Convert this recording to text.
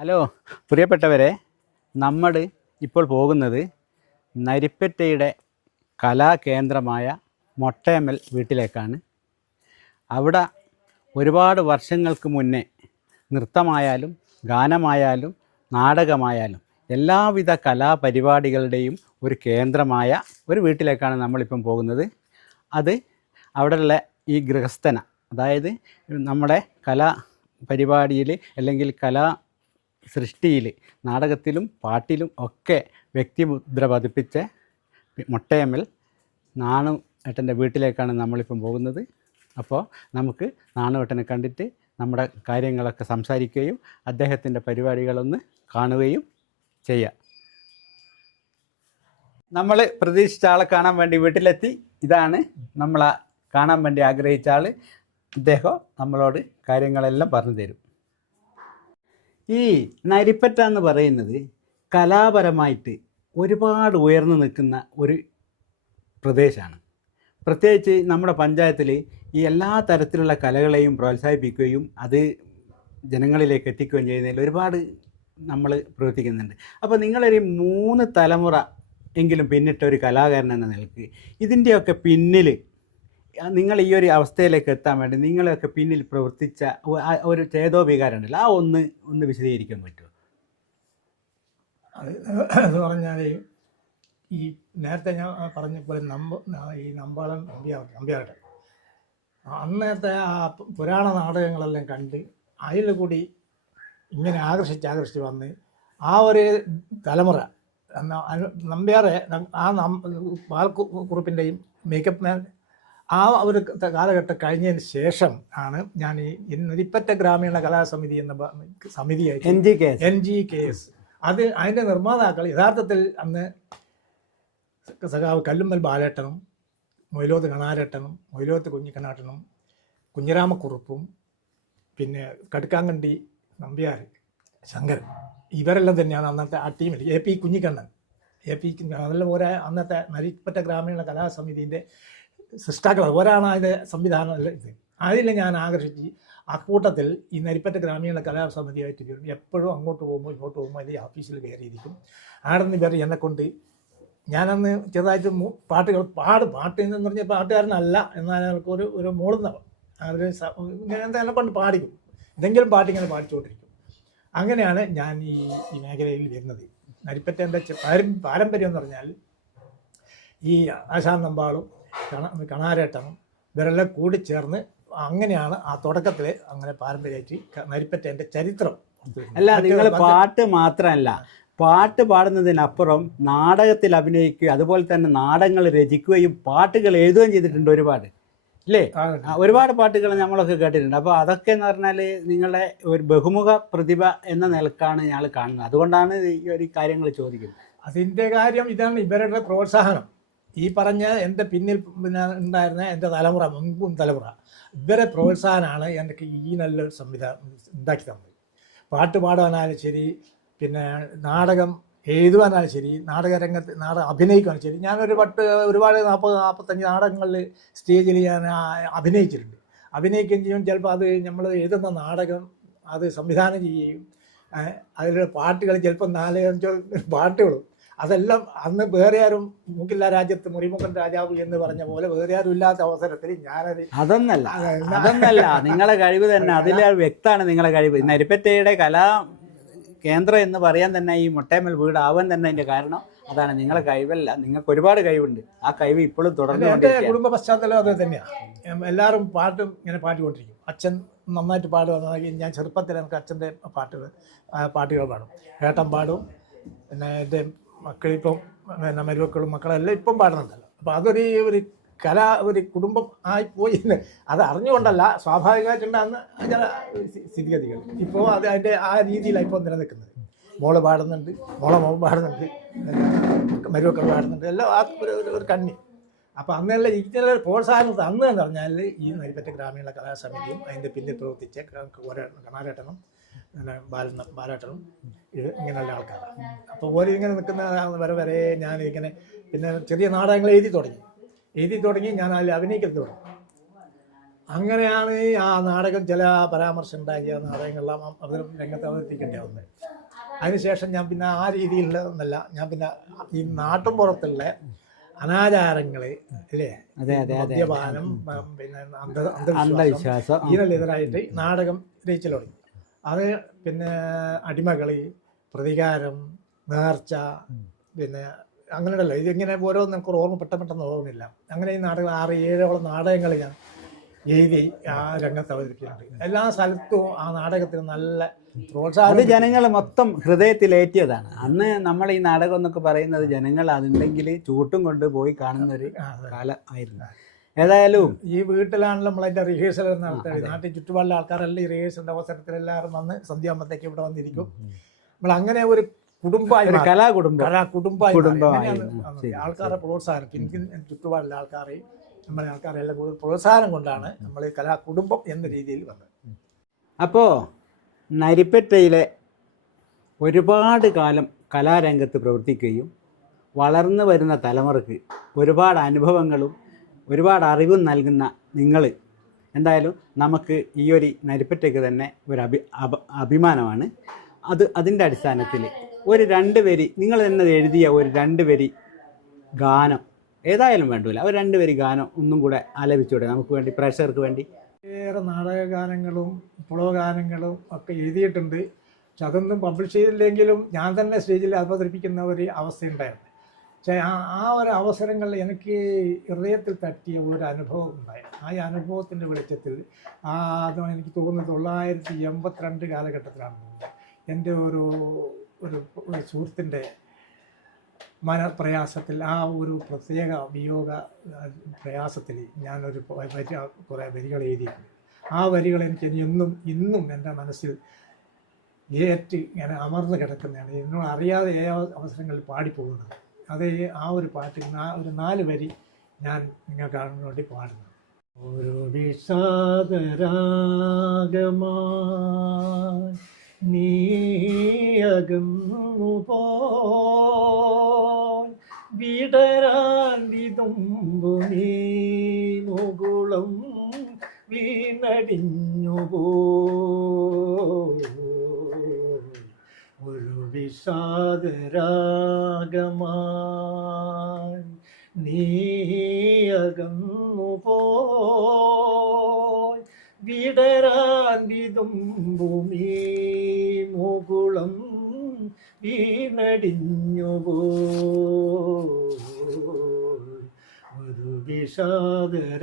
Hello പ്രിയപ്പെട്ടവരെ, നമ്മൾ ഇപ്പോൾ പോകുന്നത് നരിപ്പറ്റയുടെ കലാകേന്ദ്രമായ മൊട്ടേമൽ വീട്ടിലേക്കാണ്. അവിടെ ഒരുപാട് വർഷങ്ങൾക്ക് മുന്നേ നൃത്തമായാലും ഗാനമായാലും നാടകമായാലും എല്ലാവിധ കലാപരിപാടികളുടെയും ഒരു കേന്ദ്രമായ ഒരു വീട്ടിലേക്കാണ് നമ്മളിപ്പം പോകുന്നത്. അത് അവിടെയുള്ള ഈ ഗൃഹസ്ഥന, അതായത് നമ്മുടെ കലാ പരിപാടിയിൽ അല്ലെങ്കിൽ കലാ സൃഷ്ടിയിൽ, നാടകത്തിലും പാട്ടിലും ഒക്കെ വ്യക്തിമുദ്ര പതിപ്പിച്ച മൊട്ടേമൽ നാണു ഏട്ടൻ്റെ വീട്ടിലേക്കാണ് നമ്മളിപ്പം പോകുന്നത്. അപ്പോൾ നമുക്ക് നാണുവേട്ടനെ കണ്ടിട്ട് നമ്മുടെ കാര്യങ്ങളൊക്കെ സംസാരിക്കുകയും അദ്ദേഹത്തിൻ്റെ പരിപാടികളൊന്ന് കാണുകയും ചെയ്യാം. നമ്മൾ പ്രതീക്ഷിച്ച ആളെ കാണാൻ വേണ്ടി വീട്ടിലെത്തി. ഇതാണ് നമ്മളെ കാണാൻ വേണ്ടി ആഗ്രഹിച്ച ആൾ. അദ്ദേഹം നമ്മളോട് കാര്യങ്ങളെല്ലാം പറഞ്ഞു തരും. ഈ നരിപ്പറ്റ എന്ന് പറയുന്നത് കലാപരമായിട്ട് ഒരുപാട് ഉയർന്നു നിൽക്കുന്ന ഒരു പ്രദേശമാണ്. പ്രത്യേകിച്ച് നമ്മുടെ പഞ്ചായത്തിൽ ഈ എല്ലാ തരത്തിലുള്ള കലകളെയും പ്രോത്സാഹിപ്പിക്കുകയും അത് ജനങ്ങളിലേക്ക് എത്തിക്കുകയും ചെയ്യുന്നതിൽ ഒരുപാട് നമ്മൾ പ്രവർത്തിക്കുന്നുണ്ട്. അപ്പോൾ നിങ്ങളൊരു 3 തലമുറ എങ്കിലും പിന്നിട്ട ഒരു കലാകാരൻ എന്ന നിലയ്ക്ക് ഇതിൻ്റെയൊക്കെ പിന്നിൽ, നിങ്ങൾ ഈ ഒരു അവസ്ഥയിലേക്ക് എത്താൻ വേണ്ടി നിങ്ങളെയൊക്കെ പിന്നിൽ പ്രവർത്തിച്ച ഒരു ചേതോവികാരം ഉണ്ടല്ലോ, ആ ഒന്ന് വിശദീകരിക്കാൻ പറ്റുമോ? അത് പറഞ്ഞാൽ ഈ നേരത്തെ ഞാൻ പറഞ്ഞ പോലെ ഈ നമ്പാളൻ നമ്പ്യാരുടെ അന്നത്തെ ആ പുരാണ നാടകങ്ങളെല്ലാം കണ്ട് അതിൽ കൂടി ഇങ്ങനെ ആകർഷിച്ച് വന്ന് ആ ഒരു തലമുറ നമ്പ്യാറെ ആ പാൽക്കുറുപ്പിൻ്റെയും മേക്കപ്പ് മാൻ ആ ഒരു കാലഘട്ടം കഴിഞ്ഞതിന് ശേഷം ആണ് ഞാൻ ഈ നരിപ്പറ്റ ഗ്രാമീണ കലാസമിതി എന്ന സമിതിയായി NGKS അതിൻ്റെ നിർമ്മാതാക്കൾ യഥാർത്ഥത്തിൽ അന്ന് സഖാവ് കല്ലുമ്മൽ ബാലേട്ടനും മൊയിലോത്ത് കണാരേട്ടനും മൊയിലോത്ത് കുഞ്ഞിക്കണ്ണാട്ടനും കുഞ്ഞിരാമക്കുറുപ്പും പിന്നെ കടുക്കാങ്കണ്ടി നമ്പ്യാർ ശങ്കരൻ ഇവരെല്ലാം തന്നെയാണ് അന്നത്തെ ആ ടീമിൽ. AP കുഞ്ഞിക്കണ്ണൻ അതെല്ലാം അന്നത്തെ നരിപ്പറ്റ ഗ്രാമീണ കലാസമിതിൻ്റെ സൃഷ്ടാക്കൾ ഒരാണ് അതിൻ്റെ സംവിധാനം എല്ലാം. അതിൽ ഞാൻ ആകർഷിച്ച് അക്കൂട്ടത്തിൽ ഈ നരിപ്പറ്റ ഗ്രാമീണ കലാസമിതിയായിട്ട് എപ്പോഴും അങ്ങോട്ട് പോകുമ്പോൾ ഇങ്ങോട്ട് പോകുമ്പോൾ അതിൻ്റെ ഓഫീസിൽ കയറിയിരിക്കും. അവിടെ നിന്ന് ഇവർ എന്നെക്കൊണ്ട് ഞാനന്ന് ചെറുതായിട്ട് പാട്ട് എന്ന് പറഞ്ഞാൽ പാട്ടുകാരനല്ല, എന്നാൽ ഒരു മൂളുന്ന അവർ ഇങ്ങനെ എന്നെ കൊണ്ട് പാടിക്കും, എന്തെങ്കിലും പാട്ടിങ്ങനെ പാടിച്ചുകൊണ്ടിരിക്കും. അങ്ങനെയാണ് ഞാൻ ഈ മേഖലയിൽ വരുന്നത്. നരിപ്പറ്റേൻ്റെ പാരമ്പര്യം എന്ന് പറഞ്ഞാൽ ഈ ആശാൻ നമ്പാളും കണാരേട്ടനും ഇവരെല്ലാം കൂടി ചേർന്ന് അങ്ങനെയാണ് ആ തുടക്കത്തിൽ അങ്ങനെ പാരമ്പര്യമായിട്ട് നരിപ്പറ്റേൻ്റെ ചരിത്രം. അല്ല, നിങ്ങൾ പാട്ട് മാത്രമല്ല, പാട്ട് പാടുന്നതിനപ്പുറം നാടകത്തിൽ അഭിനയിക്കുകയും അതുപോലെ തന്നെ നാടകങ്ങൾ രചിക്കുകയും പാട്ടുകൾ എഴുതുകയും ചെയ്തിട്ടുണ്ട് ഒരുപാട്, അല്ലേ? ഒരുപാട് പാട്ടുകൾ നമ്മളൊക്കെ കേട്ടിട്ടുണ്ട്. അപ്പോൾ അതൊക്കെ എന്ന് പറഞ്ഞാൽ നിങ്ങളുടെ ഒരു ബഹുമുഖ പ്രതിഭ എന്ന നിലക്കാണ് ഞങ്ങൾ കാണുന്നത്. അതുകൊണ്ടാണ് ഈ ഒരു കാര്യങ്ങൾ ചോദിക്കുന്നത്. അതിൻ്റെ കാര്യം ഇതാണ്, ഇവരുടെ പ്രോത്സാഹനം. ഈ പറഞ്ഞ എൻ്റെ പിന്നിൽ ഉണ്ടായിരുന്ന എൻ്റെ മുൻപും തലമുറ ഇവരെ പ്രോത്സാഹനമാണ് എനിക്ക് ഈ നല്ലൊരു സംവിധാനം ഉണ്ടാക്കി തന്നത്. പാട്ട് പാടാനാലും ശരി, പിന്നെ നാടകം എഴുതുവാനാലും ശരി, നാടകരംഗത്ത് അഭിനയിക്കാനും ശരി. ഞാനൊരു ഒരുപാട് 40-45 നാടകങ്ങളിൽ സ്റ്റേജിൽ ഞാൻ അഭിനയിച്ചിട്ടുണ്ട്. അഭിനയിക്കുകയും ചെയ്യും. ചിലപ്പോൾ അത് നമ്മൾ എഴുതുന്ന നാടകം അത് സംവിധാനം ചെയ്യുകയും അതിലുള്ള പാട്ടുകൾ ചിലപ്പോൾ 4-5 പാട്ടുകളും അതെല്ലാം അന്ന് വേറെ ആരും മൂക്കില്ല രാജ്യത്ത് മുറിമുഖൻ രാജാവ് എന്ന് പറഞ്ഞ പോലെ വേറെ ആരും ഇല്ലാത്ത അവസരത്തിൽ ഞാനത് അതൊന്നല്ല നിങ്ങളെ കഴിവ് തന്നെ, അതിലെ വ്യക്തമാണ് നിങ്ങളെ കഴിവ്. നരിപ്പറ്റയുടെ കലാ കേന്ദ്രം എന്ന് പറയാൻ തന്നെ ഈ മൊട്ടേമൽ വീട് ആവാൻ തന്നെ അതിൻ്റെ കാരണം അതാണ്. നിങ്ങളെ കഴിവല്ല, നിങ്ങൾക്ക് ഒരുപാട് കഴിവുണ്ട്. ആ കഴിവ് ഇപ്പോഴും തുടർന്ന്. എൻ്റെ കുടുംബ പശ്ചാത്തലം അത് തന്നെയാണ്. എല്ലാവരും പാട്ടും ഇങ്ങനെ പാടിക്കൊണ്ടിരിക്കും. അച്ഛൻ നന്നായിട്ട് പാടുക. ഞാൻ ചെറുപ്പത്തിൽ എനിക്ക് അച്ഛൻ്റെ പാട്ടുകൾ പാടും, ഏട്ടൻ പാടും. പിന്നെ എൻ്റെ മക്കളിപ്പം പിന്നെ മരുമക്കളും മക്കളെല്ലാം ഇപ്പം പാടുന്നുണ്ടല്ലോ. അപ്പോൾ ഒരു ഒരു കുടുംബം ആയിപ്പോയി. അത് അറിഞ്ഞുകൊണ്ടല്ല, സ്വാഭാവികമായിട്ടുണ്ടാകുന്ന ചില സ്ഥിതിഗതികൾ. ഇപ്പോൾ അതിൻ്റെ ആ രീതിയിലാണ് ഇപ്പോൾ നിലനിൽക്കുന്നത്. മോള് പാടുന്നുണ്ട്, മോൻ പാടുന്നുണ്ട്, മരുമക്കൾ പാടുന്നുണ്ട്, എല്ലാം ആ ഒരു കണ്ണി. അപ്പോൾ അന്നെല്ലാം ഇതിനുള്ള പ്രോത്സാഹനം അന്ന് എന്ന് പറഞ്ഞാൽ ഈ നരിപ്പറ്റ ഗ്രാമീണ കലാസമിതിയും അതിൻ്റെ പിന്നിൽ പ്രവർത്തിച്ച കണാരേട്ടനും ബാലേട്ടനും ഇങ്ങനെയുള്ള ആൾക്കാരാണ്. അപ്പോൾ ഓരോ ഇങ്ങനെ നിൽക്കുന്ന വരെ ഞാനിങ്ങനെ പിന്നെ ചെറിയ നാടകങ്ങൾ എഴുതി തുടങ്ങി ഞാൻ അതിൽ അഭിനയിക്കാൻ തുടങ്ങി. അങ്ങനെയാണ് ആ നാടകം ചില പരാമർശം ഉണ്ടാക്കിയ നാടകങ്ങളെല്ലാം രംഗത്ത് അവതരിപ്പിക്കേണ്ടി വന്നത്. അതിനുശേഷം ഞാൻ പിന്നെ ആ രീതിയിലുള്ളതൊന്നല്ല, ഞാൻ പിന്നെ ഈ നാട്ടുമ്പുറത്തുള്ള അനാചാരങ്ങൾ ഇല്ലേ, അതെ അതെ അതെ മദ്യപാനം, പിന്നെ അന്ധവിശ്വാസം, അന്ധവിശ്വാസം ഇതിനെതിരായിട്ട് നാടകം രചിച്ചു തുടങ്ങി. അത് പിന്നെ അടിമകളി, പ്രതികാരം, നേർച്ച, പിന്നെ അങ്ങനെയുണ്ടല്ലോ. ഇതിങ്ങനെ ഓരോന്നും നമുക്ക് ഓർമ്മ പെട്ടെന്ന് ഓർമ്മയില്ല. അങ്ങനെ ഈ നാടകം 6-7ഓളം നാടകങ്ങൾ ഞാൻ എഴുതി ആ രംഗത്ത് അവതരിപ്പിക്കുന്നുണ്ട്. എല്ലാ സ്ഥലത്തും ആ നാടകത്തിന് നല്ല അത് പ്രോത്സാഹനം. ജനങ്ങൾ മൊത്തം ഹൃദയത്തിലേറ്റിയതാണ്. അന്ന് നമ്മൾ ഈ നാടകം എന്നൊക്കെ പറയുന്നത് ജനങ്ങൾ അതുണ്ടെങ്കിൽ ചൂട്ടും കൊണ്ട് പോയി കാണുന്ന ഒരു കാലം ആയിരുന്നു. ഏതായാലും ഈ വീട്ടിലാണല്ലോ നമ്മളതിന്റെ റിഹേഴ്സൽ നടത്തുന്നത്. നാട്ടിൽ ചുറ്റുപാടിലെ ആൾക്കാരെല്ലാം ഈ റിഹേഴ്സലിന്റെ അവസരത്തിൽ എല്ലാവരും വന്ന് സന്ധ്യാകുമ്പോഴത്തേക്ക് ഇവിടെ വന്നിരിക്കും. നമ്മൾ അങ്ങനെ ഒരു കുടുംബമായി, ഒരു കലാകുടുംബമായി ആൾക്കാരെ പ്രോത്സാഹനം, എനിക്ക് ചുറ്റുപാടിലെ ആൾക്കാരെ, നമ്മളെ ആൾക്കാരെല്ലാം കൂടുതൽ പ്രോത്സാഹനം കൊണ്ടാണ് നമ്മൾ ഈ കലാകുടുംബം എന്ന രീതിയിൽ വന്നത്. അപ്പോൾ നരിപ്പറ്റയിലെ ഒരുപാട് കാലം കലാരംഗത്ത് പ്രവർത്തിക്കുകയും വളർന്നു വരുന്ന തലമുറക്ക് ഒരുപാട് അനുഭവങ്ങളും ഒരുപാട് അറിവും നൽകുന്ന നിങ്ങൾ എന്തായാലും നമുക്ക് ഈ ഒരു നരിപ്പറ്റയ്ക്ക് തന്നെ ഒരു അഭിമാനമാണ്. അതിൻ്റെ അടിസ്ഥാനത്തിൽ ഒരു 2 വരി നിങ്ങൾ തന്നെ എഴുതിയ ഒരു 2 വരി ഗാനം ഏതായാലും വേണ്ടില്ല, ഒരു 2 വരി ഗാനം ഒന്നും കൂടെ ആലപിച്ചൂടെ നമുക്ക് വേണ്ടി, പ്രേക്ഷകർക്ക് വേണ്ടി? ഏറെ നാടകഗാനങ്ങളും ഗാനങ്ങളും ഒക്കെ എഴുതിയിട്ടുണ്ട്. പക്ഷെ അതൊന്നും പബ്ലിഷ് ചെയ്തില്ലെങ്കിലും ഞാൻ തന്നെ സ്റ്റേജിൽ അവതരിപ്പിക്കുന്ന ഒരു അവസ്ഥയുണ്ടായിരുന്നു. പക്ഷേ ആ ഒരു അവസരങ്ങളിൽ എനിക്ക് ഹൃദയത്തിൽ തട്ടിയ ഒരു അനുഭവം ഉണ്ടായിരുന്നു. ആ അനുഭവത്തിൻ്റെ വെളിച്ചത്തിൽ അത് എനിക്ക് തോന്നുന്നത് 1982 കാലഘട്ടത്തിലാണ്. എൻ്റെ ഒരു സുഹൃത്തിൻ്റെ മനപ്രയാസത്തിൽ, ആ ഒരു പ്രത്യേക വിയോഗ പ്രയാസത്തിൽ ഞാനൊരു കുറേ വരികൾ എഴുതിയിട്ടുണ്ട്. ആ വരികൾ എനിക്ക് ഇന്നും എൻ്റെ മനസ്സിൽ ഇങ്ങനെ അമർന്ന് കിടക്കുന്നതാണ്. എന്നോട് അറിയാതെ അവസരങ്ങളിൽ പാടിപ്പോകുന്നത്. അത് ആ ഒരു പാട്ടിൽ ഒരു 4 വരി ഞാൻ നിങ്ങൾക്കാണ് വേണ്ടി പാടുന്നത്. ഒരു വിഷാദരാഗമായി നീയകന്നു പോൻ വിടരാൻ വിതുമ്പു നീ മുകുളം വീണടിഞ്ഞു പോ. ഒരു വിഷാദരാഗമായി നീയകന്നു പോൻ വിടരാൻ വിതുമ്പു നീ മുകുളം വീണടിഞ്ഞു പോ. ഒരു വിഷാദരാഗമായി